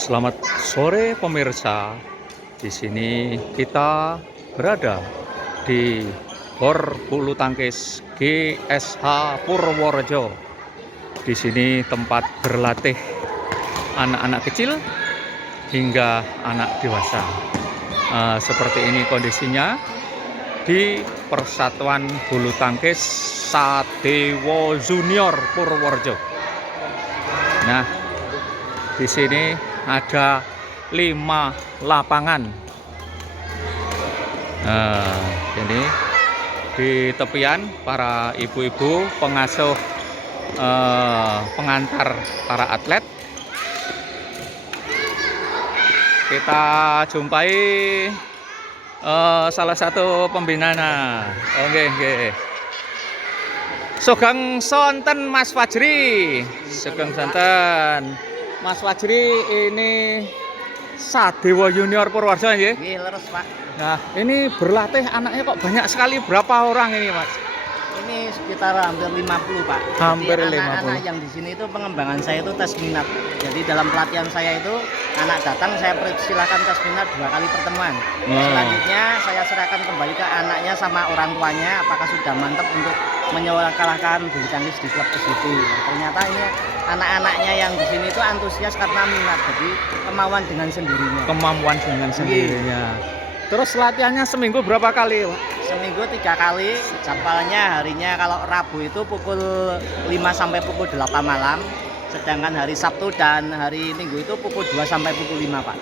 Selamat sore pemirsa. Di sini kita berada di Gor Bulu Tangkis GSH Purworejo. Di sini tempat berlatih anak-anak kecil hingga anak dewasa. Seperti ini kondisinya di Persatuan Bulu Tangkis Sadewo Junior Purworejo. Nah, di sini ada 5 lapangan. Ini di tepian para ibu-ibu pengasuh pengantar para atlet. Kita jumpai salah satu pembinanya. Oke. Sugeng sonten Mas Fajri. Sugeng sonten Mas Fajri, ini Sadewo Junior Purworejo ya? Iya, leres Pak. Nah, ini berlatih anaknya kok banyak sekali. Berapa orang ini Mas? Ini sekitar hampir 50 Pak. Hampir Jadi 50. anak-anak yang di sini itu pengembangan saya itu tes minat. Jadi dalam pelatihan saya itu anak datang saya persilahkan tes minat 2 kali pertemuan. Selanjutnya saya serahkan kembali ke anaknya sama orang tuanya apakah sudah mantap untuk menyekolahkan bulu tangkis di klub SJP. Ternyata ini anak-anaknya yang di sini itu antusias karena minat, jadi kemauan dengan sendirinya. Kemampuan dengan sendirinya. Terus latihannya seminggu berapa kali Pak? Seminggu 3 kali, jadwalnya harinya kalau Rabu itu pukul 5 sampai pukul 8 malam, sedangkan hari Sabtu dan hari Minggu itu pukul 2 sampai pukul 5 Pak.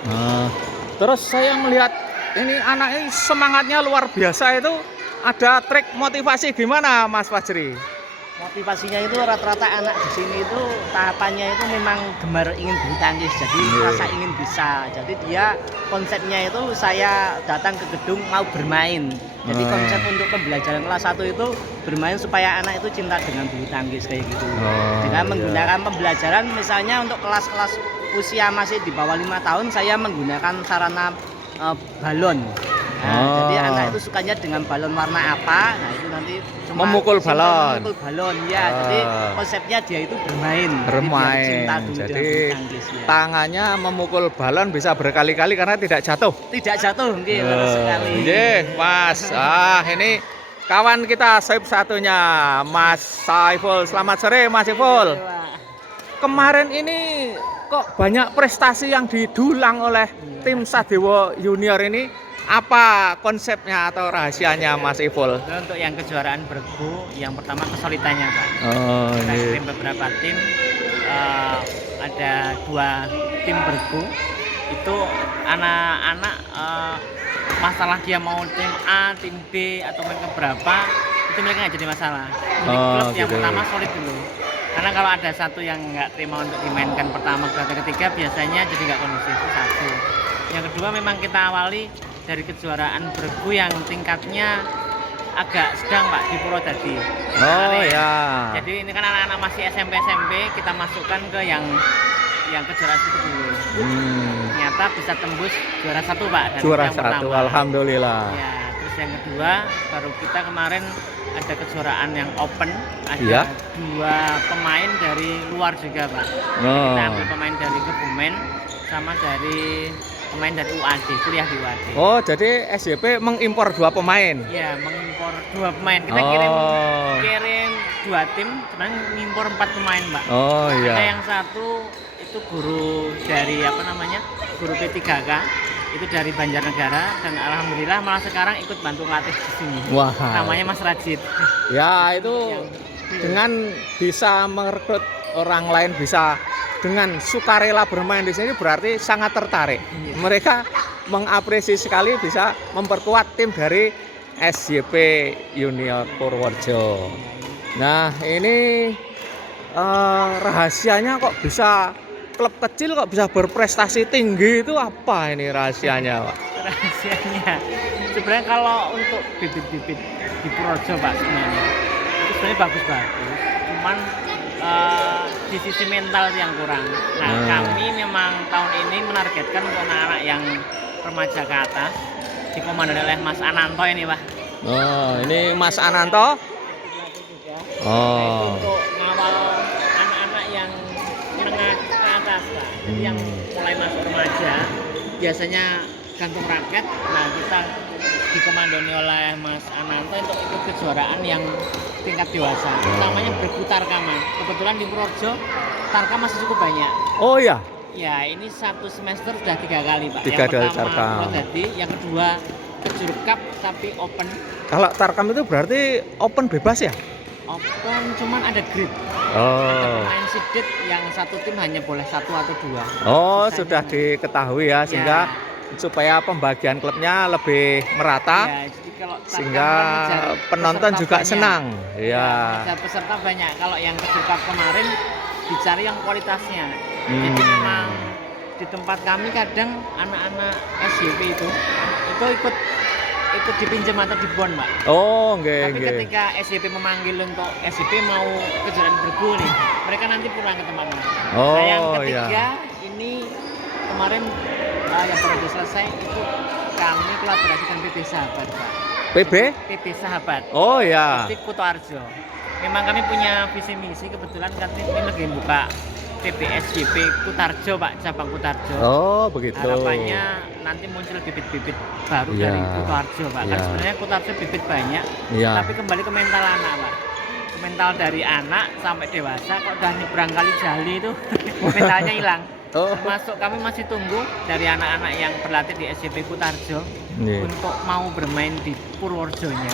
Terus saya melihat ini anak ini semangatnya luar biasa itu. Ada trik motivasi gimana Mas Fajri? Motivasinya itu rata-rata anak di sini itu tahapannya itu memang gemar ingin bulu tangkis, jadi rasa ingin bisa. Jadi dia konsepnya itu saya datang ke gedung mau bermain. Jadi konsep untuk pembelajaran kelas 1 itu bermain supaya anak itu cinta dengan bulu tangkis kayak gitu. Dengan menggunakan pembelajaran misalnya untuk kelas-kelas usia masih di bawah 5 tahun saya menggunakan sarana balon. Nah, jadi anak itu sukanya dengan balon warna apa? Nah, itu nanti cuma memukul balon. Memukul balon ya. Jadi konsepnya dia itu bermain. Cinta jadi tangannya memukul balon bisa berkali-kali karena tidak jatuh. Tidak jatuh, mungkin sekali. Mas. Ini kawan kita satunya, Mas Saiful. Selamat sore, Mas Saiful. Kemarin ini kok banyak prestasi yang didulang oleh tim Sadewo Junior ini. Apa konsepnya atau rahasianya Mas Iful? Untuk yang kejuaraan bergu, yang pertama kesulitannya Pak. Kita kirim beberapa tim, ada 2 tim bergu. Itu anak-anak masalah dia mau tim A, tim B atau main ke berapa, itu mereka nggak jadi masalah. Jadi klub yang pertama solid dulu. Karena kalau ada satu yang nggak terima untuk dimainkan pertama, kedua, ketiga biasanya jadi nggak kondusif. Itu satu. Yang kedua memang kita awali dari kejuaraan bergu yang tingkatnya agak sedang Pak di Purwodadi. Jadi ini kan anak-anak masih SMP kita masukkan ke yang kejuaraan itu dulu. Ternyata bisa tembus juara 1 Pak. Dan juara 1, alhamdulillah. Ya, terus yang kedua baru kita kemarin ada kejuaraan yang open, ada 2 pemain dari luar juga Pak. Kita ambil pemain dari Kebumen sama dari pemain dari UAD, kuliah di UAD. Oh, jadi SJP mengimpor 2 pemain? Iya, mengimpor 2 pemain. Kita kirim 2 tim, sebenarnya mengimpor 4 pemain, Mbak. Ada yang satu itu guru dari guru P3K, itu dari Banjarnegara, dan alhamdulillah malah sekarang ikut bantu ngelatih di sini. Wah. Namanya Mas Rajid. Ya, itu dengan bisa merekrut orang lain, bisa dengan sukarela bermain di sini berarti sangat tertarik. Mereka mengapresiasi sekali bisa memperkuat tim dari SJP Junior Purworejo. Nah, ini rahasianya kok bisa klub kecil kok bisa berprestasi tinggi, itu apa ini rahasianya Pak? Rahasianya sebenarnya kalau untuk bibit-bibit di Purworejo Pak sebenarnya itu sebenarnya bagus-bagus, cuman di sisi mental yang kurang. Nah, kami memang tahun ini menargetkan untuk anak-anak yang remaja ke atas dikomandoi oleh Mas Ananto ini Pak. Ini Mas Ananto. Untuk mengawal anak-anak yang menengah ke atas. kelas Pak. Jadi yang mulai masuk remaja biasanya gantung raket. Nah kita dikomandoni oleh Mas Ananto untuk ikut kejuaraan yang tingkat dewasa. Namanya berputar Tarkam. Kebetulan di Purworejo Tarkam masih cukup banyak. Oh ya. Ya ini satu semester sudah 3 kali Pak. 3 yang kali pertama Tarkam. Purwodadi, yang kedua Kejur Cup tapi open. Kalau Tarkam itu berarti open bebas ya? Open cuman ada grid. Ada Oh. pemain seeded yang satu tim hanya boleh 1 atau 2. Oh, Sisanya- sudah diketahui ya, sehingga supaya pembagian klubnya lebih merata, Ya, jadi kalau Tarkam sehingga kan ngejar penonton peserta juga banyak. senang. Ya, Ya. ngejar peserta banyak. Kalau yang Kejur Cup kemarin dicari yang kualitasnya. Jadi Hmm. memang di tempat kami kadang anak-anak SYP itu ikut dipinjam atau dibon Mbak. Oh, nggih, Tapi nggih. ketika SYP memanggil untuk SYP mau kejuaraan bergu nih, mereka nanti pulang ke tempatnya. Oh, Nah, yang iya. ketiga ini kemarin yang baru selesai itu kami kolaborasi dengan PP Sahabat Pak. PB? PP Sahabat. Oh ya. Di Kutoarjo. Memang kami punya visi misi, kebetulan kami lagi buka PPSJP Kutarjo Pak, cabang Kutarjo. Oh, begitu. Harapannya nanti muncul bibit-bibit baru Iya. dari Kutoarjo Pak. Kan Iya. sebenarnya Kutoarjo bibit banyak, Iya. tapi kembali ke mental anak Pak. Ke mental dari anak sampai dewasa, kok udah nyebrang kali jali itu mentalnya hilang. Oh. Termasuk kami masih tunggu dari anak-anak yang berlatih di SCP Kutarjo Nggih. untuk mau bermain di Purworejonya,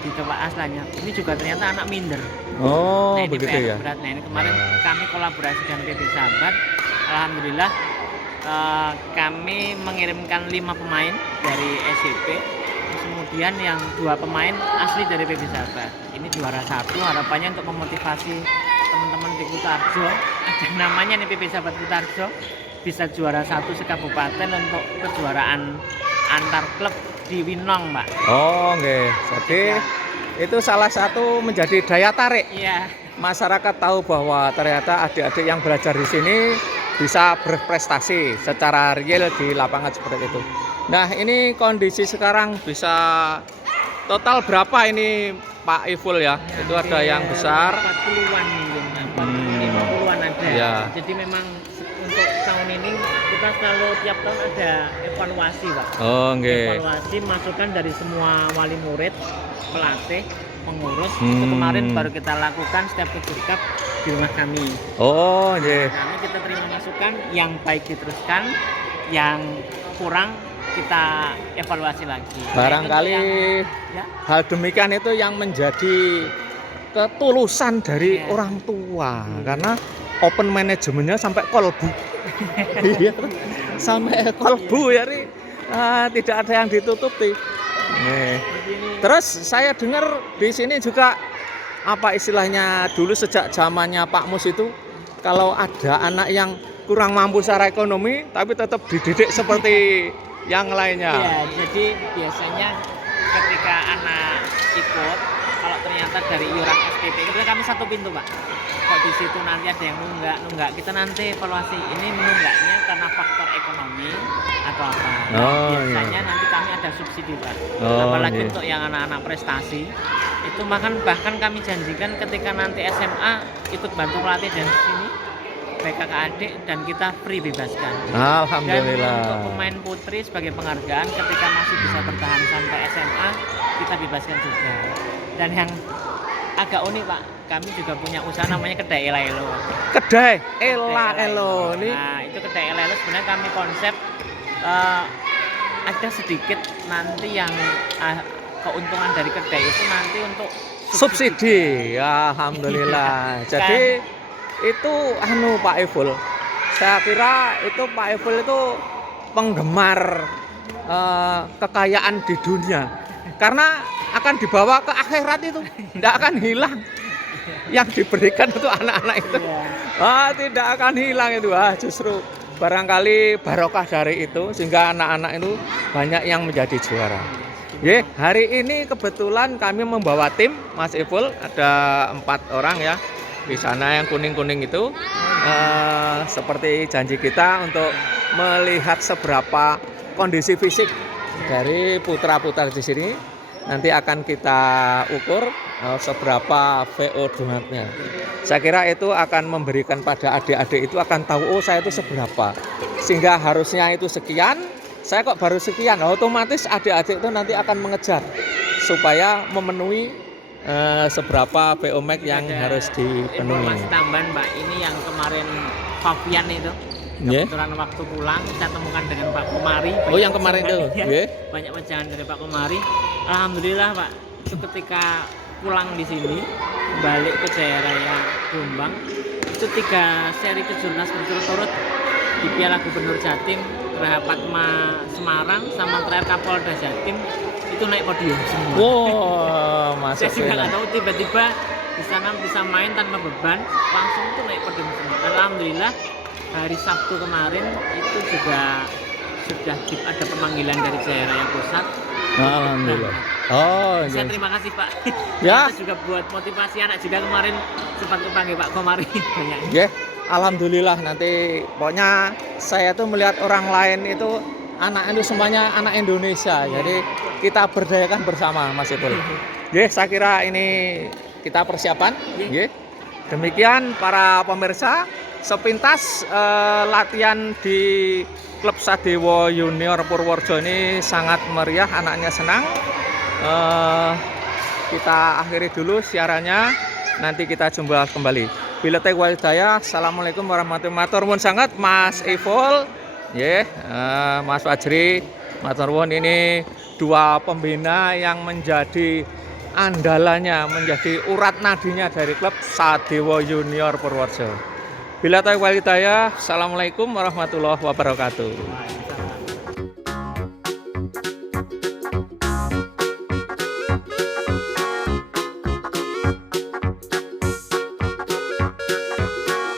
di tempat asalnya. Ini juga ternyata anak minder. Oh, Nah ini begitu PR ya. berat. Nah ini kemarin Oh. kami kolaborasi dengan PP Sahabat. Alhamdulillah kami mengirimkan 5 pemain dari SCP. Kemudian yang 2 pemain asli dari PP Sahabat. Ini juara 1. Harapannya untuk memotivasi teman-teman di Kutarjo. Ada namanya nih PP Sahabat Kutarjo. Bisa juara 1 sekabupaten untuk kejuaraan antar klub di Winong, Mbak. Oh, nggih. Jadi itu salah satu menjadi daya tarik. Iya. Masyarakat tahu bahwa ternyata adik-adik yang belajar di sini bisa berprestasi secara real di lapangan seperti itu. Nah, ini kondisi sekarang bisa total berapa ini Pak Iful ya? Itu ada yang besar. 40-an mungkin, 50-an ada. Ya. Jadi memang untuk tahun ini kita selalu tiap tahun ada evaluasi, Pak. Oh, nggih. Evaluasi masukan dari semua wali murid, pelatih, pengurus. Itu Hmm. kemarin baru kita lakukan setiap Kejur Cup di rumah kami. Oh, nggih. Kami kita terima masukan, yang baik diteruskan, yang kurang kita evaluasi lagi. Barangkali Nah, itu yang- ya. hal demikian itu yang menjadi ketulusan dari Iya. orang tua, karena open manajemennya sampai kolbu. Iya, sampai kolbu ya, Ri. Tidak ada yang ditutupi. Nih. Begini. Terus saya dengar di sini juga apa istilahnya dulu sejak zamannya Pak Mus itu, kalau ada anak yang kurang mampu secara ekonomi tapi tetap dididik seperti yang lainnya. Iya, jadi biasanya ketika anak ikut, kalau ternyata dari iuran SPP, kebetulan kami satu pintu Pak. Kok di situ nanti ada yang nunggak, kita nanti evaluasi ini menunggaknya karena faktor ekonomi atau apa. Nah, Oh, biasanya iya. nanti kami ada subsidi Pak. Oh, Apalagi iya. untuk yang anak-anak prestasi, itu bahkan kami janjikan ketika nanti SMA ikut bantu pelatih dan sini, baik kakak adik dan kita free bebaskan. Dan Alhamdulillah. untuk pemain putri sebagai penghargaan ketika masih bisa bertahan sampai SMA, kita bebaskan juga. Dan yang agak unik Pak, kami juga punya usaha namanya Kedai Ela Elo. Kedai Ela Elo ini Nah itu Kedai Ela Elo sebenarnya kami konsep ada sedikit nanti yang keuntungan dari kedai itu nanti untuk subsidi. Alhamdulillah. Jadi itu Pak Iful. Saya kira itu Pak Iful itu penggemar kekayaan di dunia. Karena akan dibawa ke akhirat itu, tidak akan hilang. Yang diberikan untuk anak-anak itu, tidak akan hilang itu. Justru barangkali barokah dari itu sehingga anak-anak itu banyak yang menjadi juara. Hari ini kebetulan kami membawa tim, Mas Iful, ada 4 orang ya. Di sana yang kuning-kuning itu seperti janji kita untuk melihat seberapa kondisi fisik dari putra-putra di sini. Nanti akan kita ukur seberapa VO donatnya. Saya kira itu akan memberikan pada adik-adik itu akan tahu, oh saya itu seberapa. Sehingga harusnya itu sekian, saya kok baru sekian. Otomatis adik-adik itu nanti akan mengejar supaya memenuhi seberapa VO max yang harus dipenuhi. Informasi tambahan Mbak, ini yang kemarin Fabian itu. Yeah. Kebetulan waktu pulang saya temukan dengan Pak Komari. Oh yang kemarin itu, ya, banyak wejangan dari Pak Komari. Alhamdulillah Pak, itu ketika pulang di sini balik ke Jaya Raya Jombang, itu 3 seri kejurnas berturut-turut di Piala Gubernur Jatim, Geraha Padma Semarang, sama terakhir Kapolda Jatim itu naik podium semua. Wow, Saya masuk juga nggak tahu tiba-tiba di sana bisa main tanpa beban, langsung itu naik podium semua. Dan alhamdulillah hari Sabtu kemarin itu juga sudah ada pemanggilan dari Jaya Raya Pusat. Alhamdulillah. Oh, Saya yes. terima kasih Pak. Ya. Itu juga buat motivasi anak juga kemarin sempat kepanggil Pak Komari banyak. Yeah. Alhamdulillah nanti pokoknya saya tuh melihat orang lain itu anak itu semuanya anak Indonesia. Jadi kita berdayakan bersama Mas Ipul. Saya kira ini kita persiapan. Demikian para pemirsa, sepintas latihan di klub Sadewo Junior Purworejo ini sangat meriah, anaknya senang. Kita akhiri dulu siarannya, nanti kita jumpa kembali. Bila teh walidaya, assalamualaikum warahmatullahi wabarakatuh. Sangat Mas Ipul, Mas Fajri, Mas Turwon, ini 2 pembina yang menjadi andalannya, menjadi urat nadinya dari klub Sadewo Junior Purworejo. Bila teh walidaya, assalamualaikum warahmatullahi wabarakatuh.